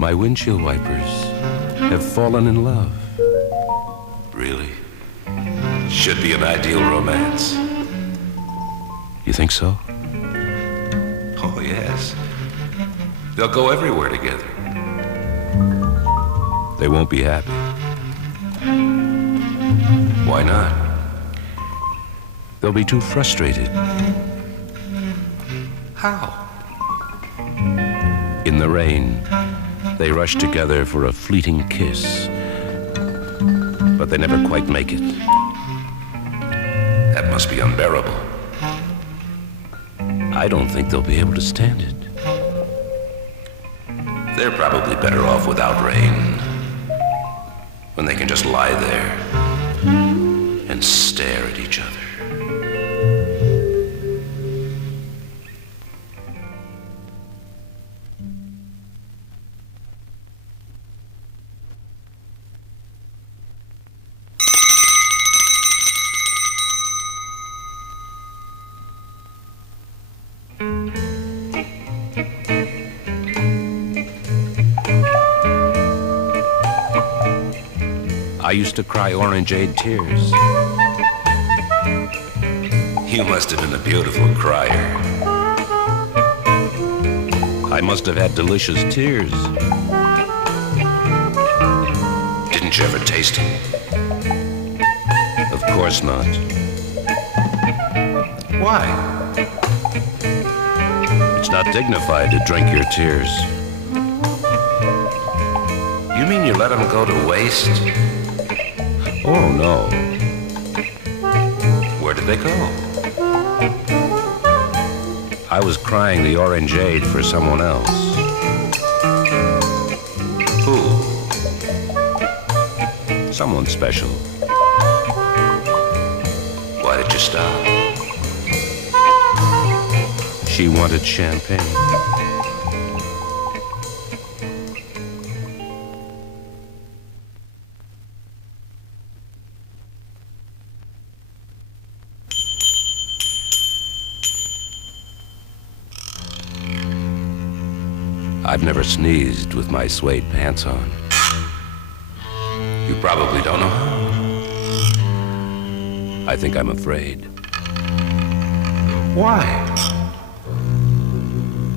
My windshield wipers have fallen in love. Really? Should be an ideal romance. You think so? Oh, yes. They'll go everywhere together. They won't be happy. Why not? They'll be too frustrated. How? In the rain, they rush together for a fleeting kiss, but they never quite make it. That must be unbearable. I don't think they'll be able to stand it. They're probably better off without rain, when they can just lie there and stare at each other. I used to cry orangeade tears. You must have been a beautiful crier. I must have had delicious tears. Didn't you ever taste them? Of course not. Why? It's not dignified to drink your tears. You mean you let them go to waste? Oh, no. Where did they go? I was crying the orangeade for someone else. Who? Someone special. Why did you stop? She wanted champagne. I've never sneezed with my suede pants on. You probably don't know how. I think I'm afraid. Why?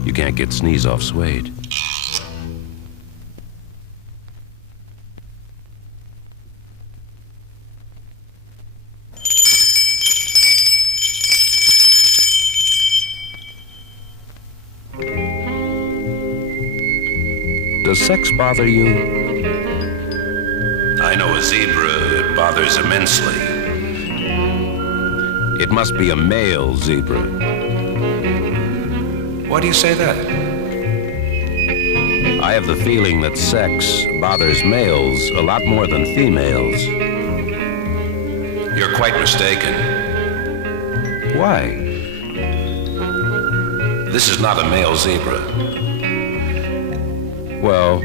You can't get sneeze off suede. Does sex bother you? I know a zebra, it bothers immensely. It must be a male zebra. Why do you say that? I have the feeling that sex bothers males a lot more than females. You're quite mistaken. Why? This is not a male zebra. Well,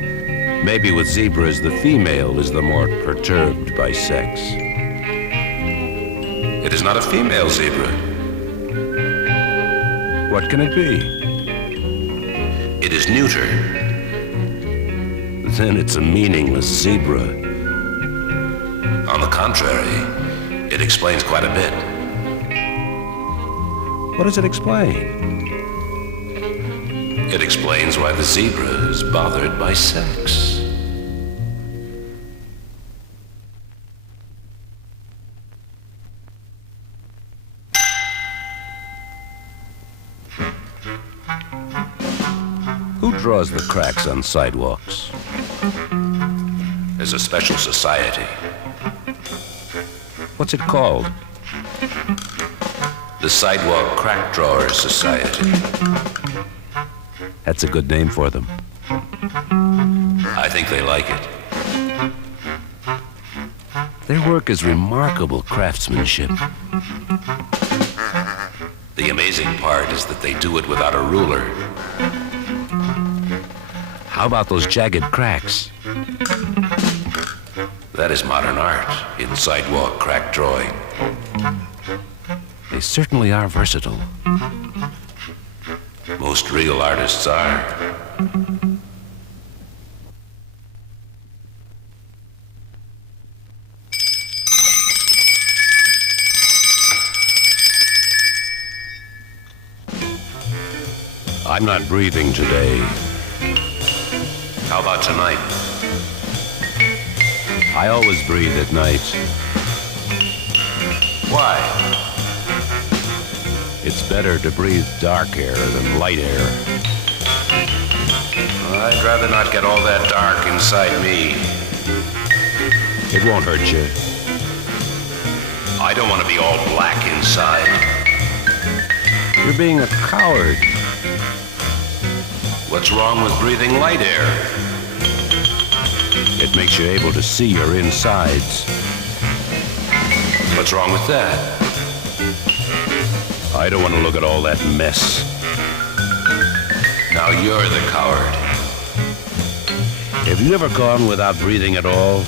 maybe with zebras, the female is the more perturbed by sex. It is not a female zebra. What can it be? It is neuter. Then it's a meaningless zebra. On the contrary, it explains quite a bit. What does it explain? It explains why the zebra is bothered by sex. Who draws the cracks on sidewalks? There's a special society. What's it called? The Sidewalk Crack Drawers Society. That's a good name for them. I think they like it. Their work is remarkable craftsmanship. The amazing part is that they do it without a ruler. How about those jagged cracks? That is modern art in sidewalk crack drawing. They certainly are versatile. Most real artists are. I'm not breathing today. How about tonight? I always breathe at night. Why? It's better to breathe dark air than light air. I'd rather not get all that dark inside me. It won't hurt you. I don't want to be all black inside. You're being a coward. What's wrong with breathing light air? It makes you able to see your insides. What's wrong with that? I don't want to look at all that mess. Now you're the coward. Have you ever gone without breathing at all?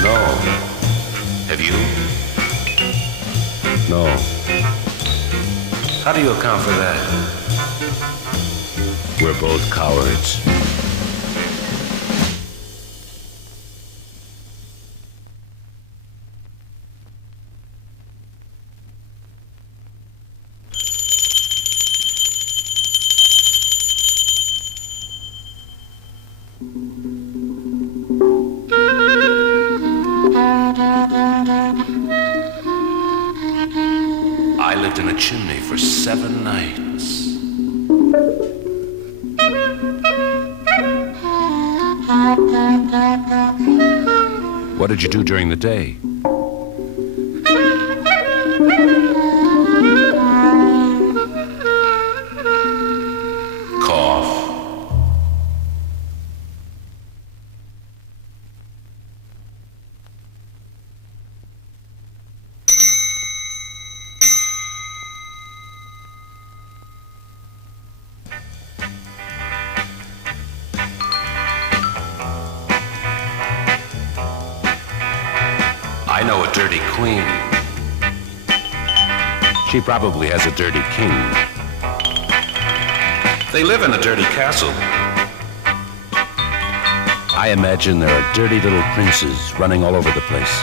No. Have you? No. How do you account for that? We're both cowards. I lived in a chimney for 7 nights. What did you do during the day? Cough. I know a dirty queen. She probably has a dirty king. They live in a dirty castle. I imagine there are dirty little princes running all over the place.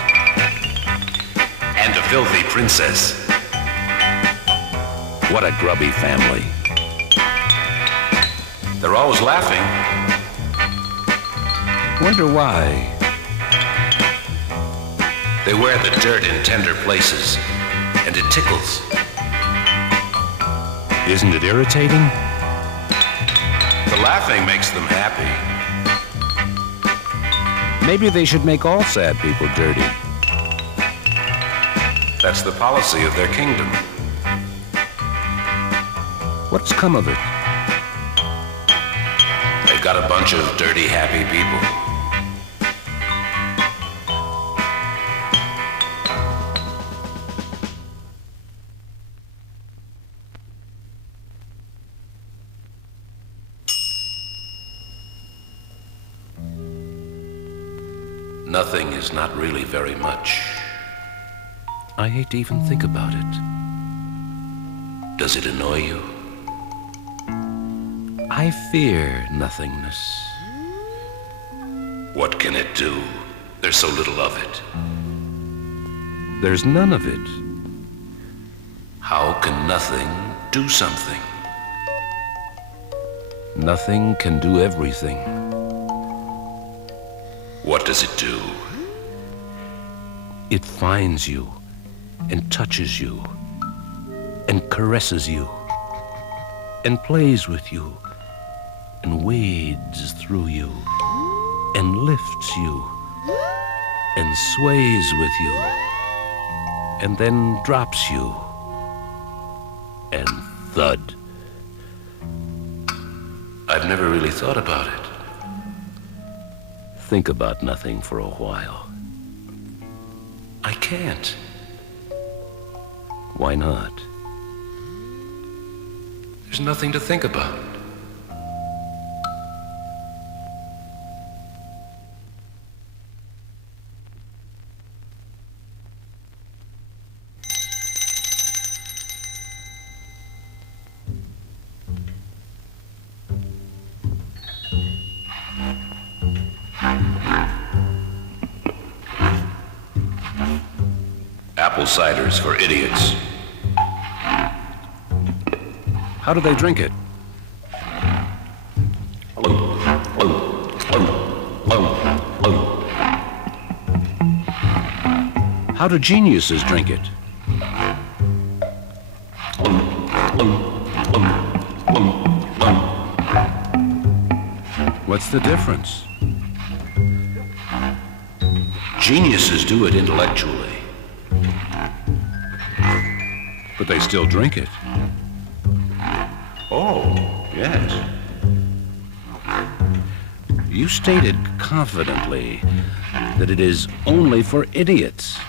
And a filthy princess. What a grubby family. They're always laughing. Wonder why. They wear the dirt in tender places, and it tickles. Isn't it irritating? The laughing makes them happy. Maybe they should make all sad people dirty. That's the policy of their kingdom. What's come of it? They've got a bunch of dirty, happy people. Nothing is not really very much. I hate to even think about it. Does it annoy you? I fear nothingness. What can it do? There's so little of it. There's none of it. How can nothing do something? Nothing can do everything. What does it do? It finds you and touches you and caresses you and plays with you and wades through you and lifts you and sways with you and then drops you and thud. I've never really thought about it. Think about nothing for a while. I can't. Why not? There's nothing to think about. Apple ciders for idiots. How do they drink it? How do geniuses drink it? What's the difference? Geniuses do it intellectually. But they still drink it. Oh, yes. You stated confidently that it is only for idiots.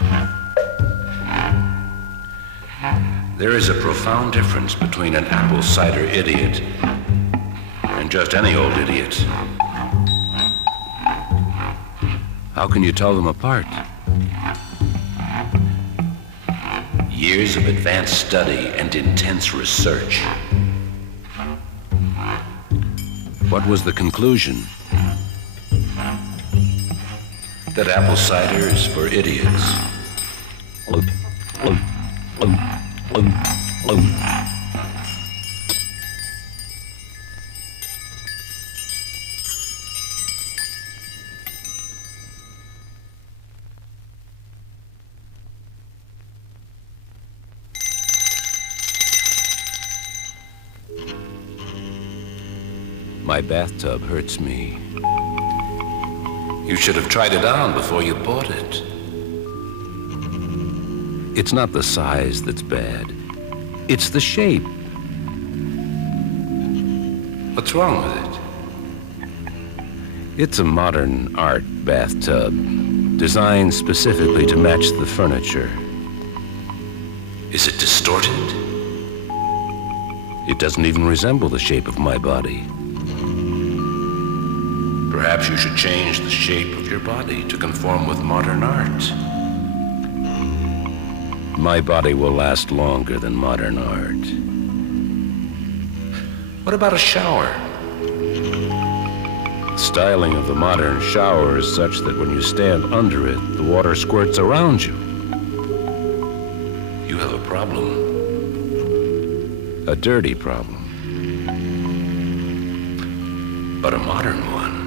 There is a profound difference between an apple cider idiot and just any old idiot. How can you tell them apart? Years of advanced study and intense research. What was the conclusion? That apple cider is for idiots. My bathtub hurts me. You should have tried it on before you bought it. It's not the size that's bad. It's the shape. What's wrong with it? It's a modern art bathtub, designed specifically to match the furniture. Is it distorted? It doesn't even resemble the shape of my body. Perhaps you should change the shape of your body to conform with modern art. My body will last longer than modern art. What about a shower? The styling of the modern shower is such that when you stand under it, the water squirts around you. You have a problem. A dirty problem. But a modern one.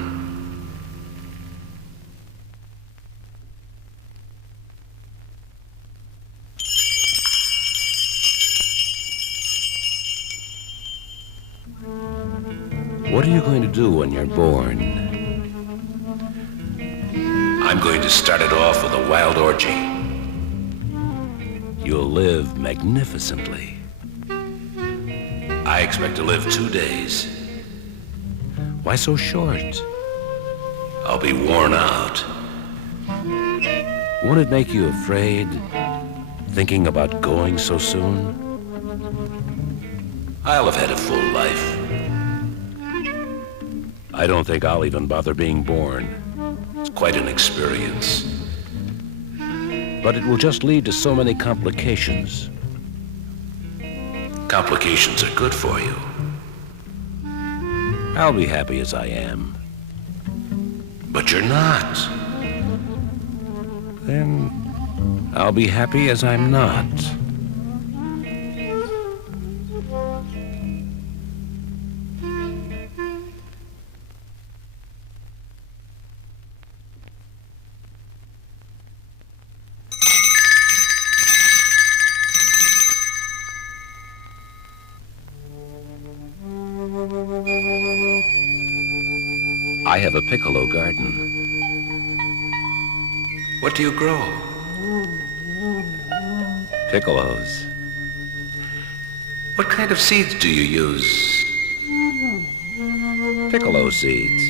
What are you going to do when you're born? I'm going to start it off with a wild orgy. You'll live magnificently. I expect to live 2 days. Why so short? I'll be worn out. Won't it make you afraid, thinking about going so soon? I'll have had a full life. I don't think I'll even bother being born. It's quite an experience. But it will just lead to so many complications. Complications are good for you. I'll be happy as I am. But you're not. Then I'll be happy as I'm not. I have a piccolo garden. What do you grow? Piccolos. What kind of seeds do you use? Piccolo seeds.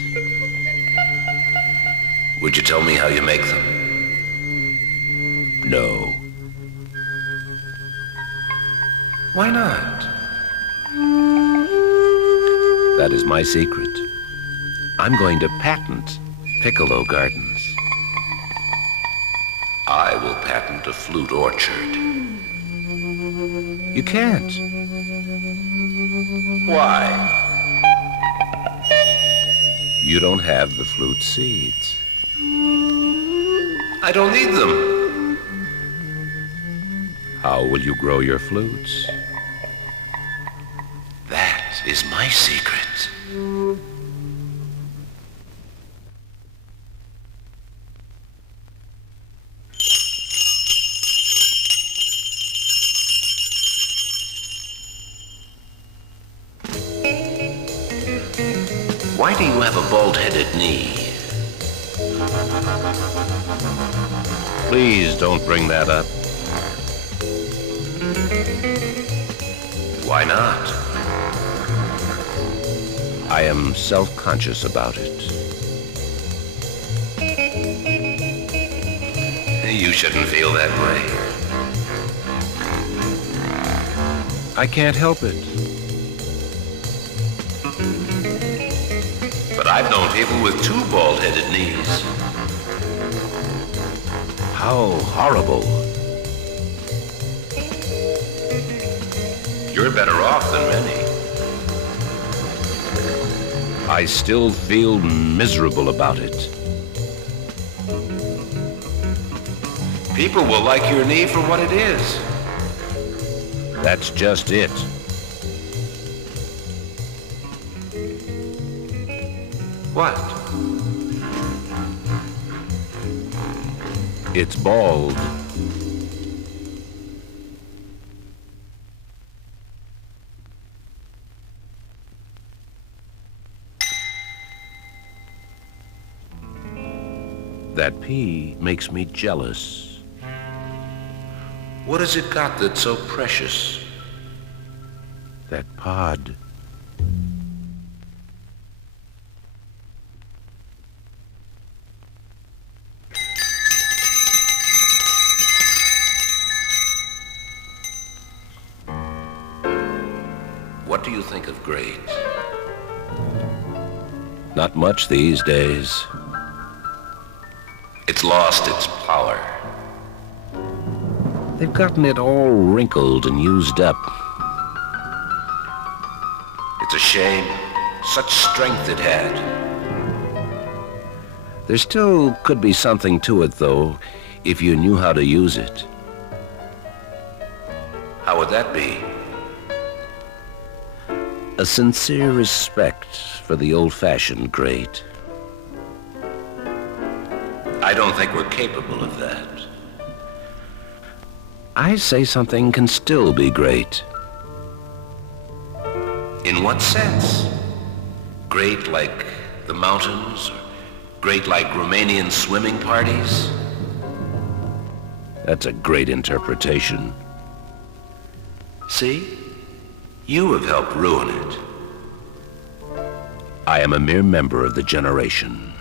Would you tell me how you make them? No. Why not? That is my secret. I'm going to patent piccolo gardens. I will patent a flute orchard. You can't. Why? You don't have the flute seeds. I don't need them. How will you grow your flutes? That is my secret. do you have a bald-headed knee? Please don't bring that up. Why not? I am self-conscious about it. You shouldn't feel that way. I can't help it. But I've known people with two bald-headed knees. How horrible. You're better off than many. I still feel miserable about it. People will like your knee for what it is. That's just it. What? It's bald. That pea makes me jealous. What has it got that's so precious? That pod. What do you think of great? Not much these days. It's lost its power. They've gotten it all wrinkled and used up. It's a shame. Such strength it had. There still could be something to it, though, if you knew how to use it. How would that be? A sincere respect for the old-fashioned great. I don't think we're capable of that. I say something can still be great. In what sense? Great like the mountains? Or great like Romanian swimming parties? That's a great interpretation. See? You have helped ruin it. I am a mere member of the generation.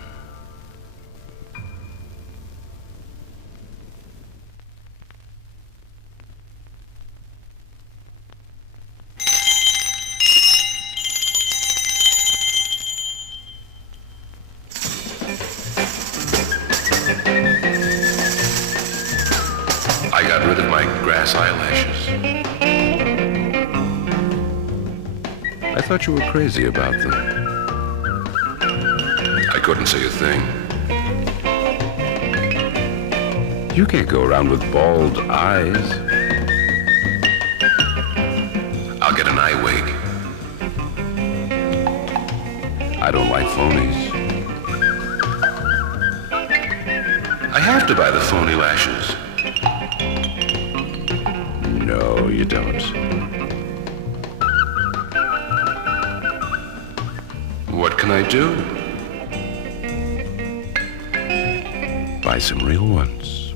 I got rid of my grass eyelashes. I thought you were crazy about them. I couldn't say a thing. You can't go around with bald eyes. I'll get an eye wig. I don't like phonies. I have to buy the phony lashes. No, you don't. What can I do? Buy some real ones.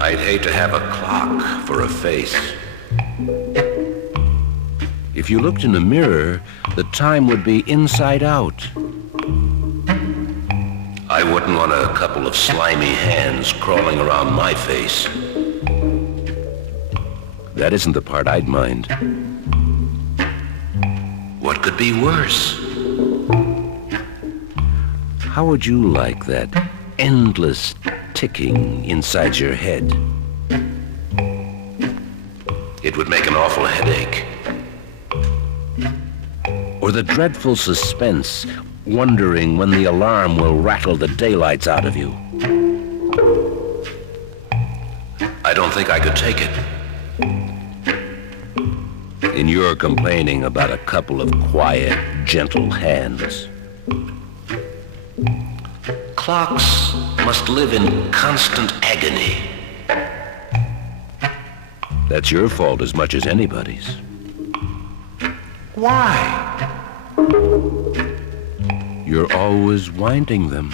I'd hate to have a clock for a face. If you looked in the mirror, the time would be inside out. I wouldn't want a couple of slimy hands crawling around my face. That isn't the part I'd mind. What could be worse? How would you like that endless ticking inside your head? It would make an awful headache. Or the dreadful suspense, wondering when the alarm will rattle the daylights out of you. I don't think I could take it. And you're complaining about a couple of quiet, gentle hands. Clocks must live in constant agony. That's your fault as much as anybody's. Why? You're always winding them.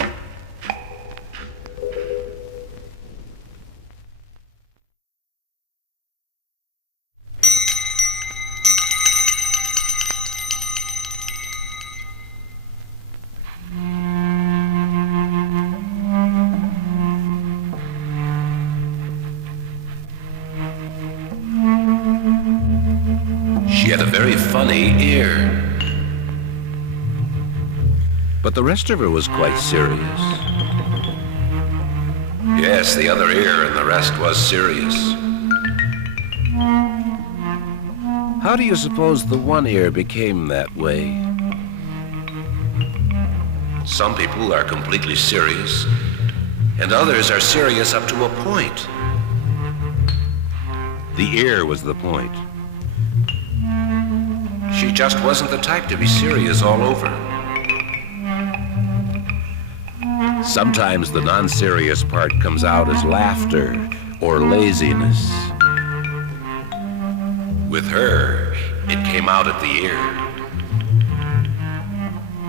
She had a very funny ear. But the rest of her was quite serious. Yes, the other ear and the rest was serious. How do you suppose the one ear became that way? Some people are completely serious, and others are serious up to a point. The ear was the point. She just wasn't the type to be serious all over. Sometimes the non-serious part comes out as laughter or laziness. With her, it came out at the ear.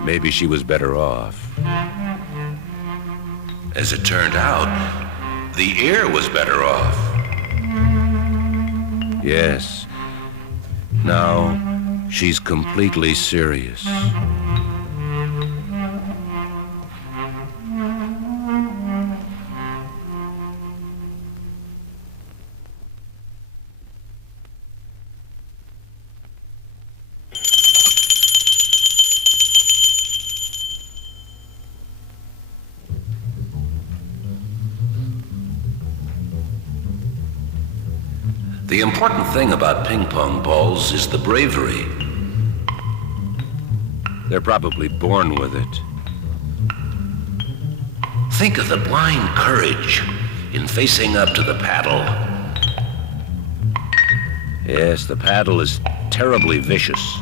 Maybe she was better off. As it turned out, the ear was better off. Yes. Now, she's completely serious. The important thing about ping pong balls is the bravery. They're probably born with it. Think of the blind courage in facing up to the paddle. Yes, the paddle is terribly vicious.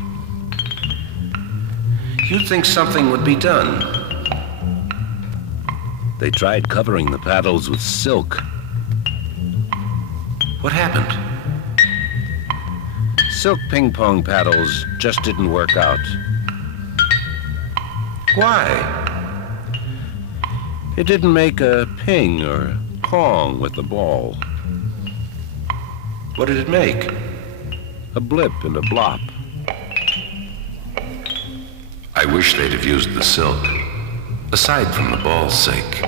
You'd think something would be done. They tried covering the paddles with silk. What happened? Silk ping pong paddles just didn't work out. Why? It didn't make a ping or pong with the ball. What did it make? A blip and a blop. I wish they'd have used the silk, aside from the ball's sake.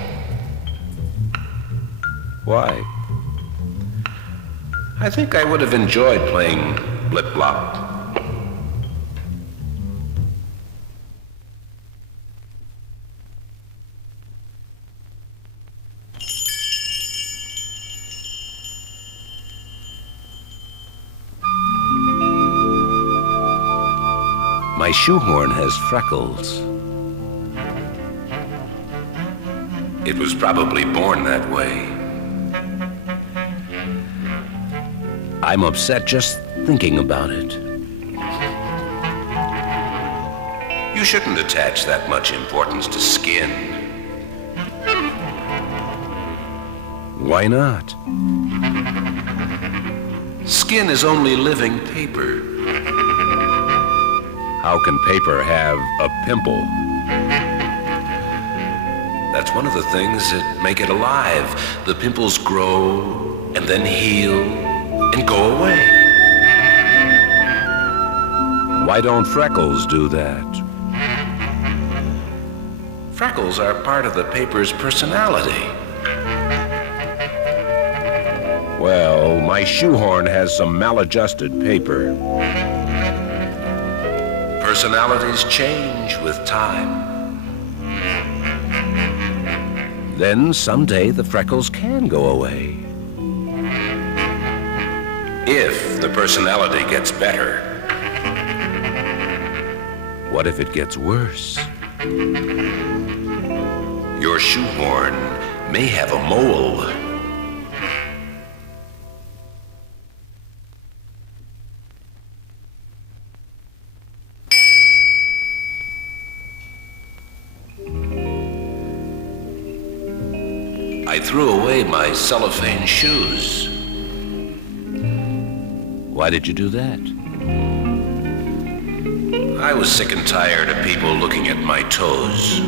Why? I think I would have enjoyed playing blip-blop. My shoehorn has freckles. It was probably born that way. I'm upset just thinking about it. You shouldn't attach that much importance to skin. Why not? Skin is only living paper. How can paper have a pimple? That's one of the things that make it alive. The pimples grow and then heal and go away. Why don't freckles do that? Freckles are part of the paper's personality. Well, my shoehorn has some maladjusted paper. Personalities change with time. Then someday the freckles can go away. If the personality gets better. What if it gets worse? Your shoehorn may have a mole. I threw away my cellophane shoes. Why did you do that? I was sick and tired of people looking at my toes.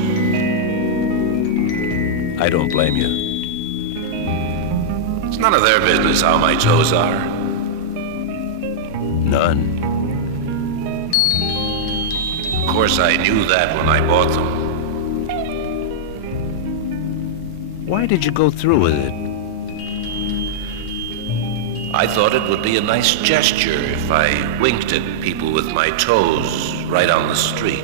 I don't blame you. It's none of their business how my toes are. None. Of course, I knew that when I bought them. Why did you go through with it? I thought it would be a nice gesture if I winked at people with my toes right on the street.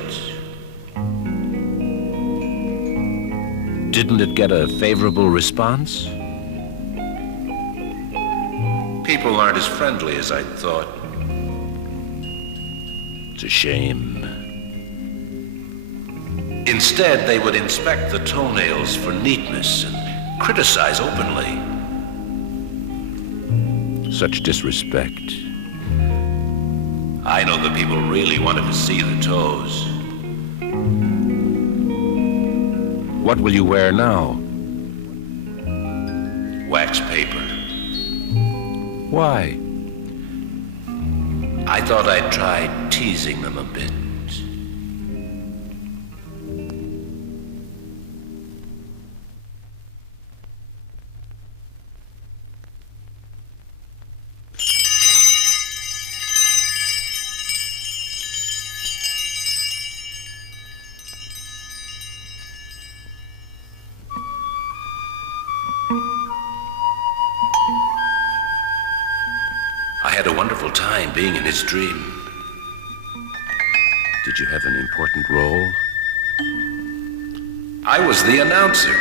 Didn't it get a favorable response? People aren't as friendly as I thought. It's a shame. Instead, they would inspect the toenails for neatness and criticize openly. Such disrespect. I know that people really wanted to see the toes. What will you wear now? Wax paper. Why? I thought I'd try teasing them a bit. I had a wonderful time being in his dream. Did you have an important role? I was the announcer.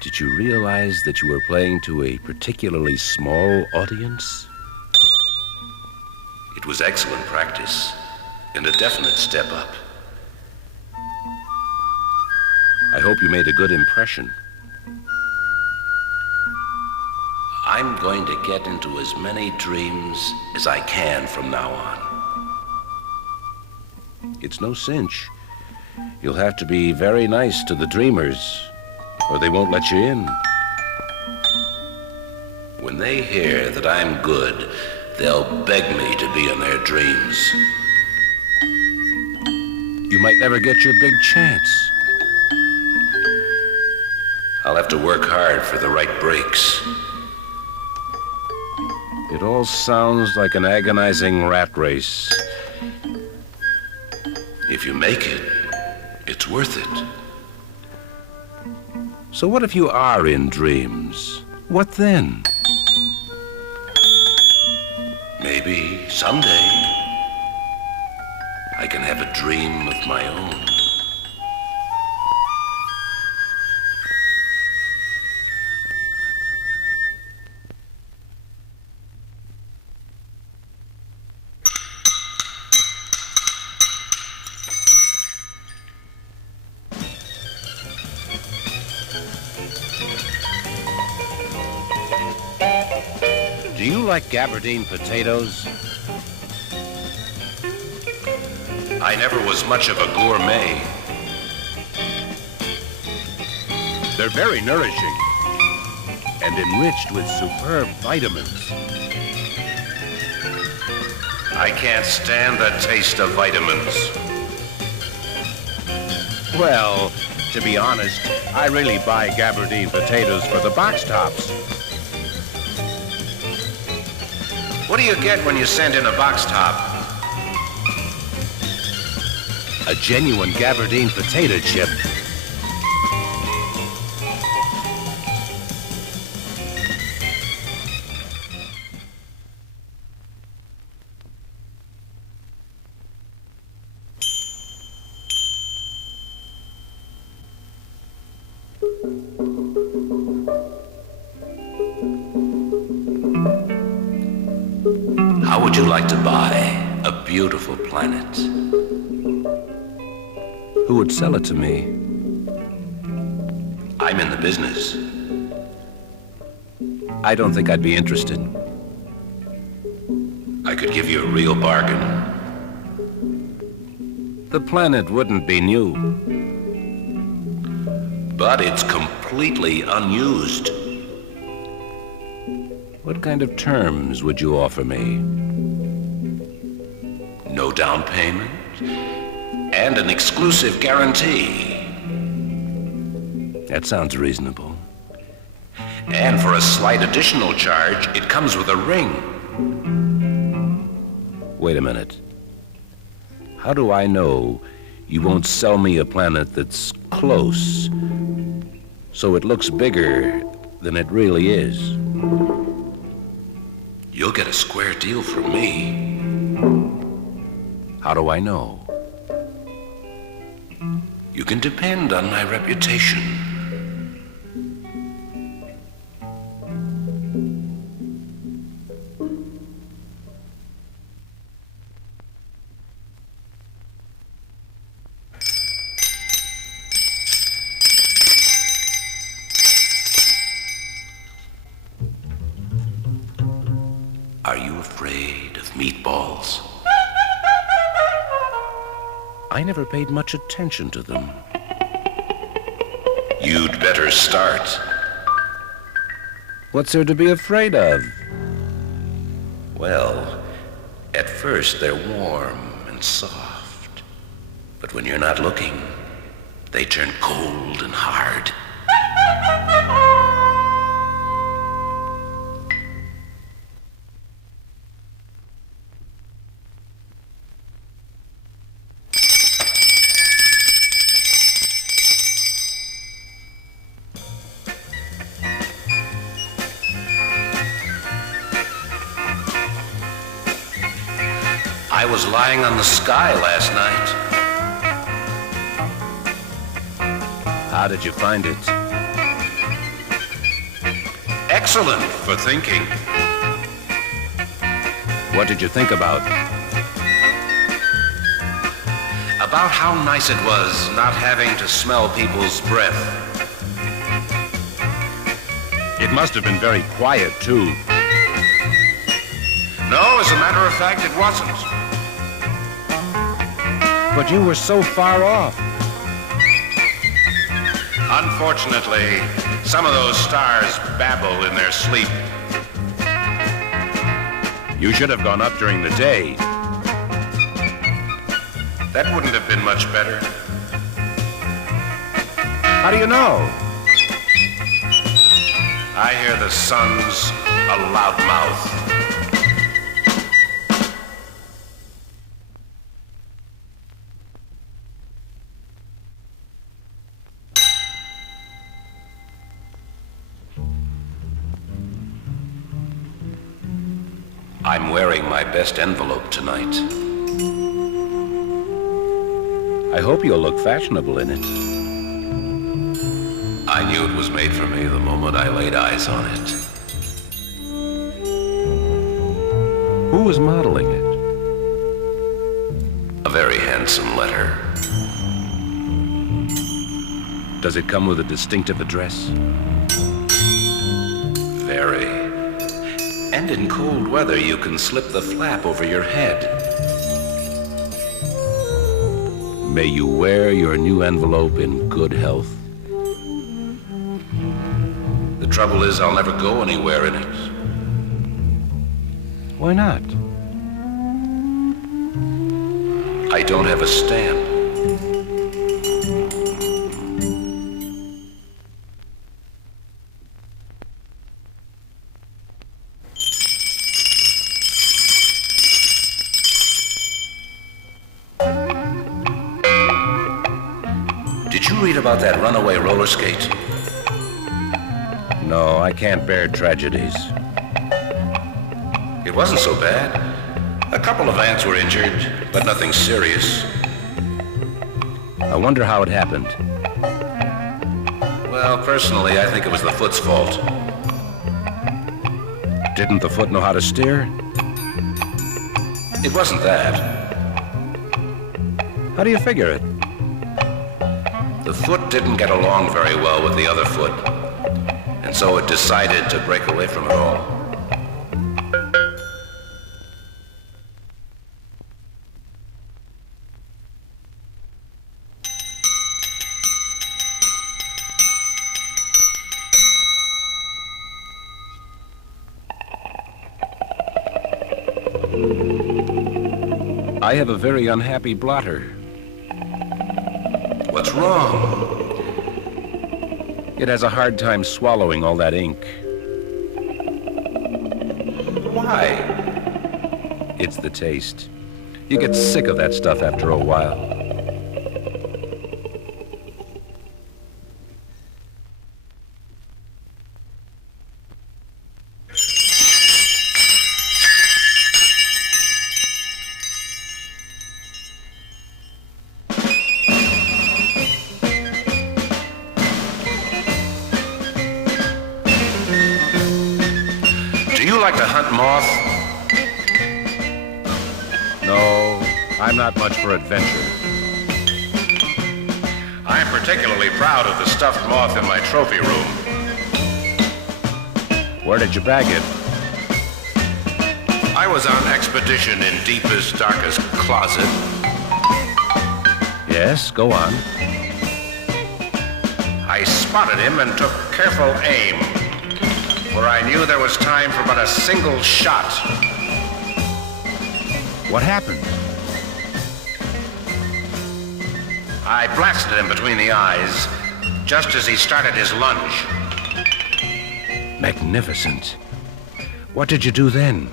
Did you realize that you were playing to a particularly small audience? It was excellent practice and a definite step up. I hope you made a good impression. I'm going to get into as many dreams as I can from now on. It's no cinch. You'll have to be very nice to the dreamers, or they won't let you in. When they hear that I'm good, they'll beg me to be in their dreams. You might never get your big chance. I'll have to work hard for the right breaks. It all sounds like an agonizing rat race. If you make it, it's worth it. So what if you are in dreams? What then? Maybe someday I can have a dream of my own. Do you like Gabardine potatoes? I never was much of a gourmet. They're very nourishing and enriched with superb vitamins. I can't stand the taste of vitamins. Well, to be honest, I really buy Gabardine potatoes for the box tops. What do you get when you send in a box top? A genuine Gabardine potato chip. How would you like to buy a beautiful planet? Who would sell it to me? I'm in the business. I don't think I'd be interested. I could give you a real bargain. The planet wouldn't be new. but it's completely unused. What kind of terms would you offer me? No down payment and an exclusive guarantee. That sounds reasonable. And for a slight additional charge, it comes with a ring. Wait a minute. How do I know you won't sell me a planet that's close, so it looks bigger than it really is? You'll get a square deal from me. How do I know? You can depend on my reputation. Are you afraid of meatballs? I never paid much attention to them. You'd better start. What's there to be afraid of? Well, at first they're warm and soft. But when you're not looking, they turn cold and hard. I was lying on the sky last night. How did you find it? Excellent for thinking. What did you think about? About how nice it was not having to smell people's breath. It must have been very quiet, too. No, as a matter of fact, it wasn't. But you were so far off. Unfortunately, some of those stars babble in their sleep. You should have gone up during the day. That wouldn't have been much better. How do you know? I hear the sun's a loudmouth. I'm wearing my best envelope tonight. I hope you'll look fashionable in it. I knew it was made for me the moment I laid eyes on it. Who was modeling it? A very handsome letter. Does it come with a distinctive address? Very. And in cold weather, you can slip the flap over your head. May you wear your new envelope in good health. The trouble is, I'll never go anywhere in it. Why not? I don't have a stamp. Did you read about that runaway roller skate? No, I can't bear tragedies. It wasn't so bad. A couple of ants were injured, but nothing serious. I wonder how it happened. Well, personally, I think it was the foot's fault. Didn't the foot know how to steer? It wasn't that. How do you figure it? The foot didn't get along very well with the other foot, and so it decided to break away from it all. I have a very unhappy blotter. What's wrong? It has a hard time swallowing all that ink. Why? It's the taste. You get sick of that stuff after a while. Do you like to hunt moth? No, I'm not much for adventure. I'm particularly proud of the stuffed moth in my trophy room. Where did you bag it? I was on expedition in deepest, darkest closet. Yes, go on. I spotted him and took careful aim, for I knew there was time for but a single shot. What happened? I blasted him between the eyes, just as he started his lunge. Magnificent. What did you do then?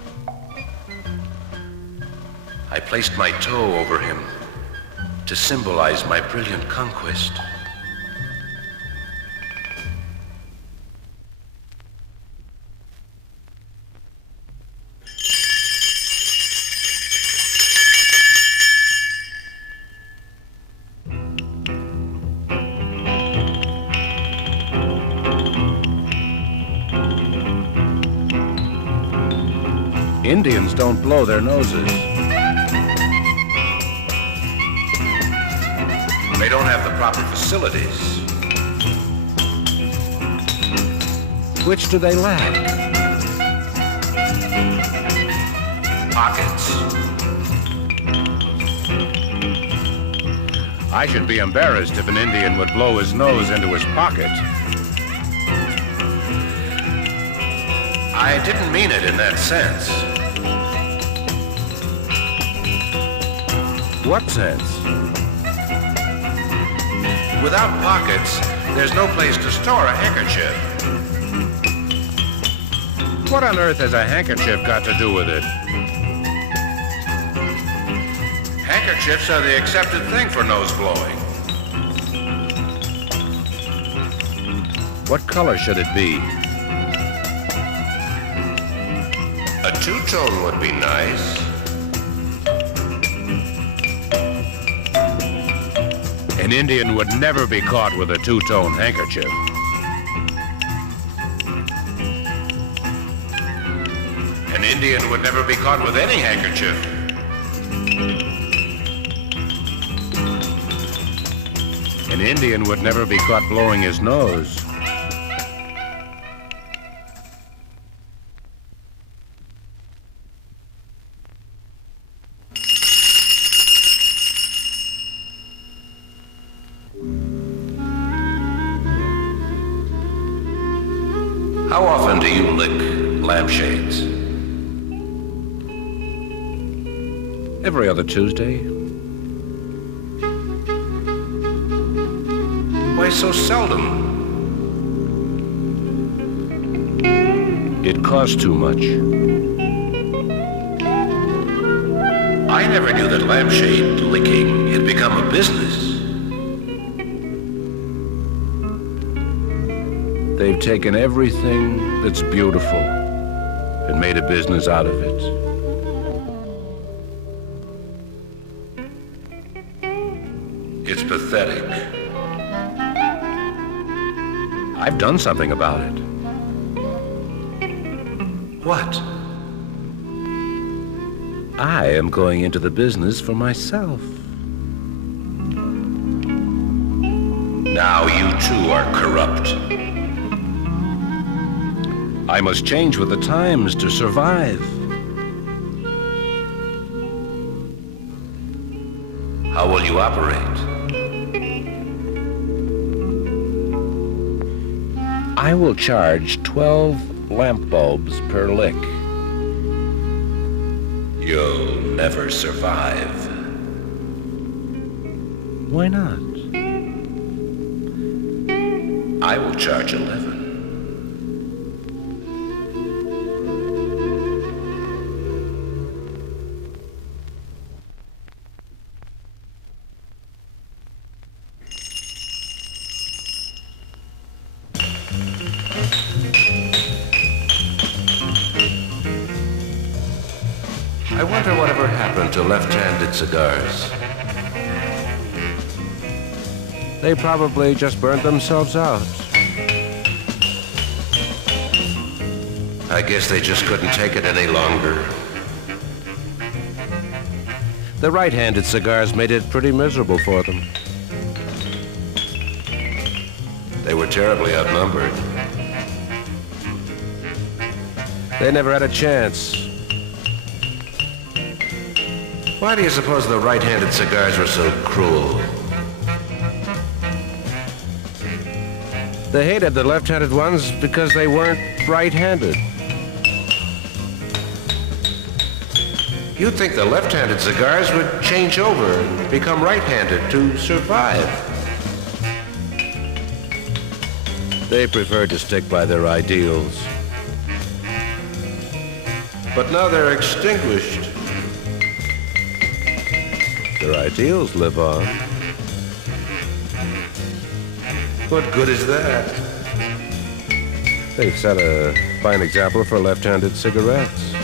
I placed my toe over him to symbolize my brilliant conquest. Indians don't blow their noses. They don't have the proper facilities. Which do they lack? Pockets. I should be embarrassed if an Indian would blow his nose into his pocket. I didn't mean it in that sense. What sense? Without pockets, there's no place to store a handkerchief. What on earth has a handkerchief got to do with it? Handkerchiefs are the accepted thing for nose blowing. What color should it be? A two-tone would be nice. An Indian would never be caught with a two-tone handkerchief. An Indian would never be caught with any handkerchief. An Indian would never be caught blowing his nose. How often do you lick lampshades? Every other Tuesday. Why so seldom? It costs too much. I never knew that lampshade licking had become a business. They've taken everything that's beautiful and made a business out of it. It's pathetic. I've done something about it. What? I am going into the business for myself. Now you too are corrupt. I must change with the times to survive. How will you operate? I will charge 12 lamp bulbs per lick. You'll never survive. Why not? I will charge 11. I wonder whatever happened to left-handed cigars. They probably just burned themselves out. I guess they just couldn't take it any longer. The right-handed cigars made it pretty miserable for them. They were terribly outnumbered. They never had a chance. Why do you suppose the right-handed cigars were so cruel? They hated the left-handed ones because they weren't right-handed. You'd think the left-handed cigars would change over and become right-handed to survive. They preferred to stick by their ideals. But now they're extinguished. Their ideals live on. What good is that? They've set a fine example for left-handed cigarettes.